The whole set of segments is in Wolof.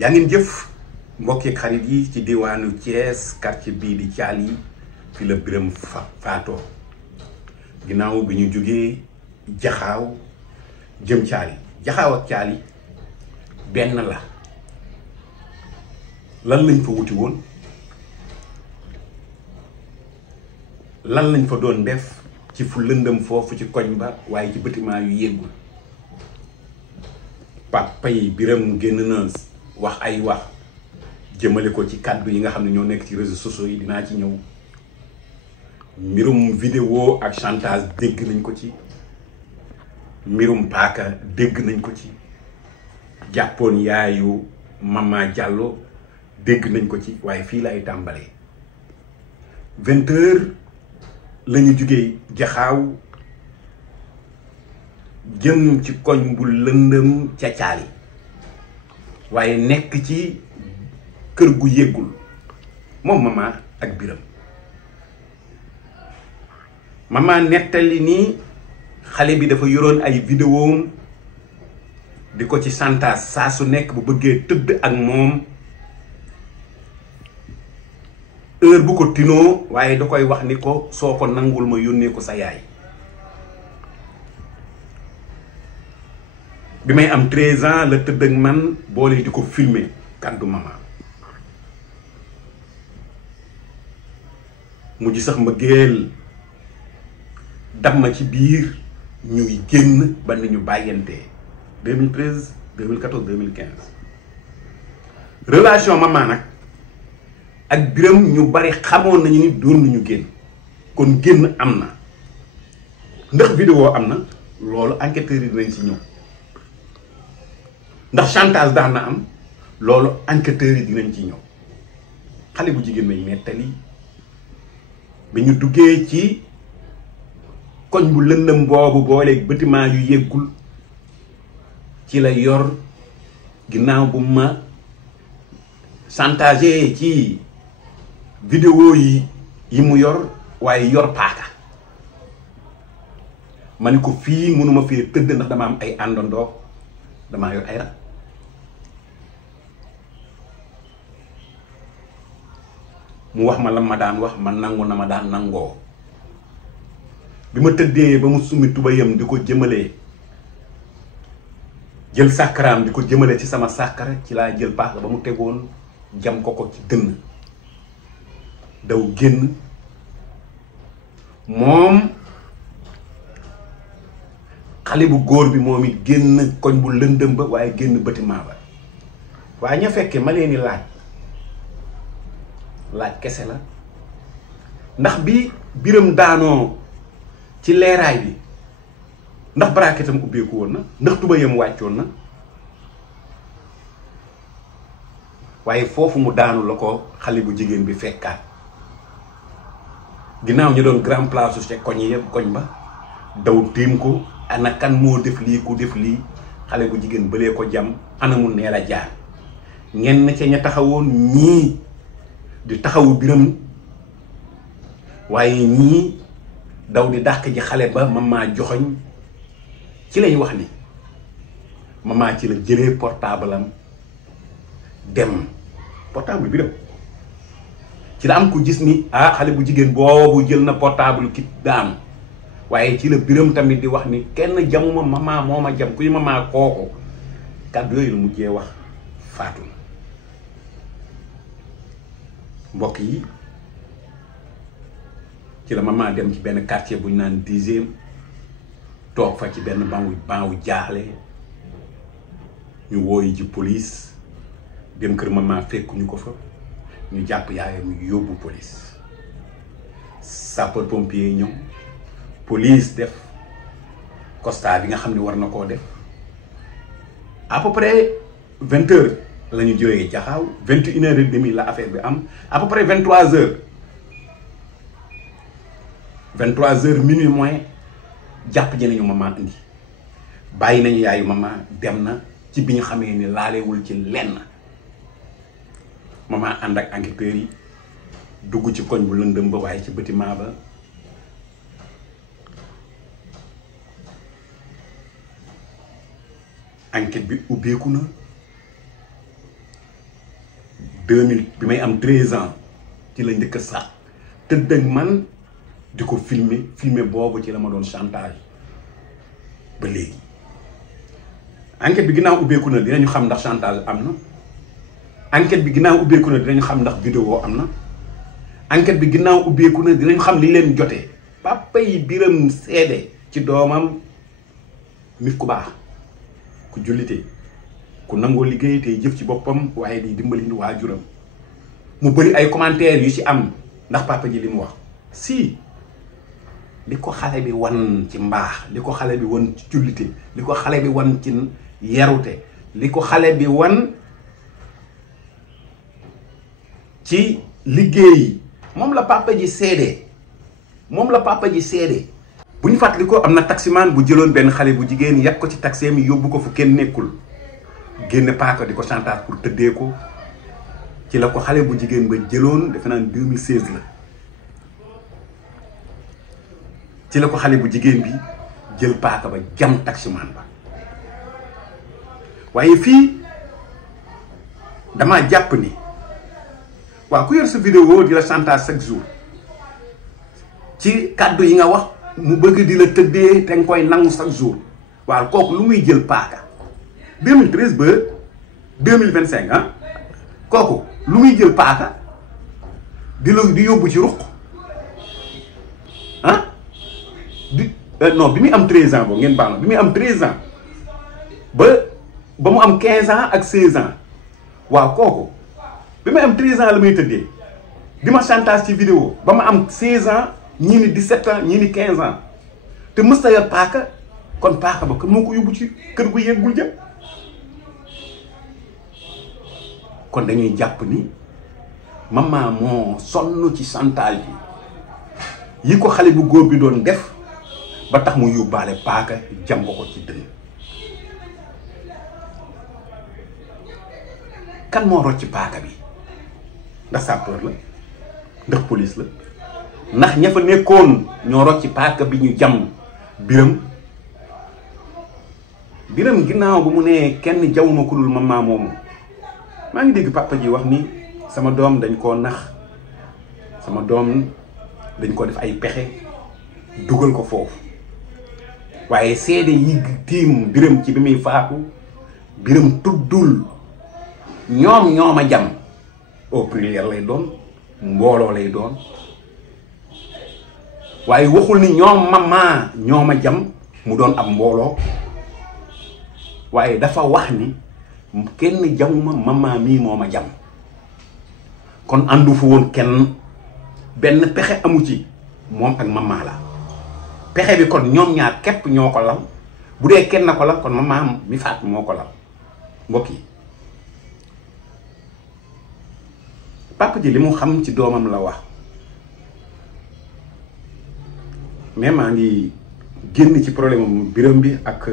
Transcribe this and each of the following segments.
yaa ngeen jëf mbokki xarit yi ci diwaanu Thiès quartier bii di Thialy fi la Birame faatoo ginnaaw bi ñu jógee Jaxaaw jëm Thialy Jaxaaw ak Thialy benn la lan lañ fa wuti woon lan lañ fa doon def ci fu lëndëm foofu ci koñ ba waaye ci bâtiment yu yéegul papa yi Birame génn na wax ay wax jëmale ko ci kàddu yi nga xam ne ñoo nekk ci réseaux sociaux yi dinaa ci ñëw mbirum vidéo ak chantage dégg nañ ko ci mbirum paaka dégg nañ ko ci jàppoon yaayu Mama Diallo dégg nañ ko ci waaye fii lay tàmbalee 20h lañu jugee Jaxaaw jëm ci koñ bu lëndëm ca Thialy waaye nekk ci kër gu yéggul moom Mama ak Birame Mama nettali ni xale bi dafa yoroon ay vidéo di ko ci chantage saa su nekk bu bëggee tëdd ak moom heure bu ko tinoo waaye da koy wax ni ko soo ko nangul ma yónnee ko sa yaay bi may am 13 ans la tëdd ak man boole di ko filmer kàddu Mama mujj sax ma géel dam ma ci biir ñuy génn ba ni ñu bàyyantee 2013 2014 2015 relation Mama nag ak Birame ñu bari xamoon nañu ni doon nañu génn kon génn am na ndax vidéo am na loolu enquêteurs yi dinañ ci ñëw ndax chantage daan na am loolu enquêteurs yi dinañ ci ñëw xale bu jigéen may nettali bi ñu duggee ci koñ bu lëndëm boobu booleeg bâtiment yu yéggul ci la yor ginnaaw bu ma chantage ci vidéo yi mu yor waaye yor paaka ma ni ko fii mënuma fee tëdd ndax dama am ay àndandoo damaa yor ay rak mu wax ma la ma daan wax man nangu na ma daan nangoo bi ma tëddee ba mu summi tubayam di ko jëmalee jël sàkkaraam di ko jëmale ci sama sàkkara ci laa jël paaka ba mu tegoon jam ko ci dënn daw génn moom xale bu góor bi moom it génn koñ bu lëndëm ba waaye génn bâtiment ba waaye ña fekkee ma leen di laaj kese la ndax bi Birame daanoo ci leeraay bi ndax baraaketam ubbeeku woon na ndax tubayam wàccoon na waaye foofu mu daanu la ko xale bu jigéen bi fekkaat ginnaaw ñu doon grand place ci koñ yëpp koñ ba daw tiim ko ana kan moo def lii ku def lii xale bu jigéen bëlee ko jam ana mu nee la jaar ñenn ca ña taxawoon ñii di taxawu Birame waaye ñii daw di dàq ji xale ba Mama joxoñ ci lañ wax ni Mama ci la jëlee portable am dem portable Birame ci la am ko gis ni xale bu jigéen boobu jël na portable ki daanu waaye ci la Birame tamit di wax ni kenn jamuma Mama moo ma jam kuy Mama kooku kàddu yooyu la mujjee wax faatu na mbokk yi ci la Mama dem ci benn quartier bu ñu naan 10e toog fa ci benn bangu jaaxle ñu wooyi ji police dem kër Mama fekkuñu ko fa ñu jàpp yaayam yóbbu police sapeur pompier yi ñëw police def constat bi nga xam ne war na koo def à peu près 20h la ñu jógee Jaxaaw 21h30 la affaire bi am à peu près 23h 23h minuit moins jàpp ji nañu Mama indi bàyyi nañu yaayu Mama dem na ci bi ñu xamee ni laalewul ci lenn Mama ànd ak enquêteurs yi dugg ci koñ bu lëndëm ba waaye ci bâtiment ba enquête bi ubbeeku na 2000 bi may am 13 ans ci la njëkk sax tëdd ak man di ko filmer boobu ci la ma doon chantage ba léegi. enquête bi ginnaaw ubbeeku na dinañu xam ndax chantage am na. enquête bi ginnaaw ubbeeku na dinañu xam ndax vidéo am na. enquête bi ginnaaw ubbeeku na dinañu xam li leen jotee. papa yi Biram seede ci doomam nit ku baax ku jullite ku nangoo liggéey tey jëf ci boppam waaye di dimbali waajuram. mu bëri ay commentaires yu ci am ndax papa ji li mu wax si li ko xale bi wan ci mbaax li ko xale bi wan ci jullite li ko xale bi wan ci yarute li ko xale bi wan ci liggéey moom la papa ji seede bu ñu fàttali ko am na taximaan bu jëloon benn xale bu jigéen yàq ko ci taxi mi yóbbu ko fu kenn nekkul génn paaka di ko chantage pour tëddee ko ci la ko xale bu jigéen ba jëloon defe naa 2016 la ci la ko xale bu jigéen bi jël paaka ba jam taximaan ba waaye fii damaa jàpp ni waaw ku yor sa vidéo di la chantage chaque jour ci kàddu yi nga wax mu bëgg di la tëddee te nga koy nangu chaque jour waaw kooku lu muy jël paaka 2013 ba 2025 ah kooku lu muy jël paaka di yóbbu ci ruq ah non bi muy am 13 ans boobu ngeen baal ma bi muy am 13 ans ba mu am 15 ans ak 16 ans waaw kooku bi may am 13 ans la may tëddee di ma chantage ci vidéo ba ma am 16 ans ñii ni 17 ans ñii ni 15 ans te mës ta yor paaka kon paaka ba kon moo ko yóbbu ci kër gu yeggul jëm kon dañuy jàpp ni maman moo sonn ci chantage yi ko xale bu góor bi doon def ba tax mu yóbbaale paaka jam ko ci dënn. kan moo rocc paaka bi ndax sapeur la ndax police la ndax ña fa nekkoon ñoo rocc paaka bi ñu jam biram ginnaaw bu mu nee kenn jawuma ku dul maman moomu maa ngi dégg papa ji wax ni sama doom dañ koo nax sama doom dañ ko def ay pexe dugal ko foofu waaye seede yi tiim biram ci bi muy faatu biram tuddul ñoom a jam au pluriel lay doon mbooloo lay doon waaye waxul ni ñoom a jam mu doon ab mbooloo waaye dafa wax ni kenn jamuma maman mii moo ma jam kon àndu fu woon kenn benn pexe amu ci moom ak maman la pexe bi kon ñoom ñaar képp ñoo ko lal bu dee kenn ko la kon maman mi faat moo ko lal mbokk yi papa ji li mu xam ci doomam la wax mais maa ngi génn ci problème mu biram bi ak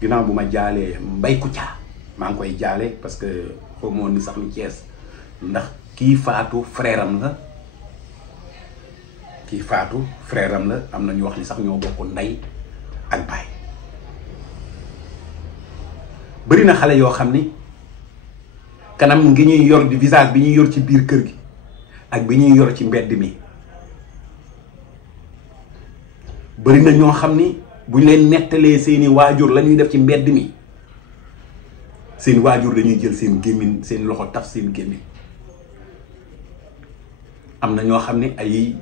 ginnaaw bu ma jaalee Mbay Kouthia maa ngi koy jaale parce que xaw ma woon ni sax ni Thiès ndax kii faatu frère am la am na ñu wax ni sax ñoo bokk ndey ak baay bëri na xale yoo xam ni kanam ngi ñuy yor di visage bi ñuy yor ci biir kër gi ak bi ñuy yor ci mbedd mi bëri na ñoo xam ni bu ñu leen nettalee seeni waajur la ñuy def ci mbedd mi seen waajur dañuy jël seen gémmiñ seen loxo taf seen gémmiñ am na ñoo xam ne ay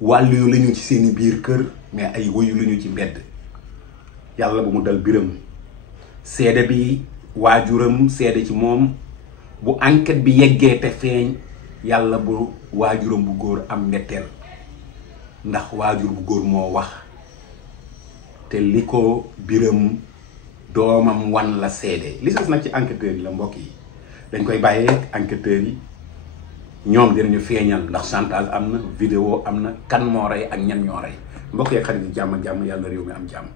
wàllu yu lañu ci seeni biir kër mais ay woyu lañu ci mbedd yàlla bu mu dal biram seede bi waajuram seede ci moom bu enquête bi yeggee te feeñ yàlla bu waajuram bu góor am mbetteel ndax waajur bu góor moo wax te li ko biram doomam wan la seede li des nag ci enquêteurs yi la mbokk yi dañ koy bàyyee enquêteurs yi ñoom dinañu feeñal ndax chantage am na vidéo am na kan moo rey ak ñan ñoo rey mbokk yi xarit yi jàmm ak jàmm yàlla réew mi am jàmm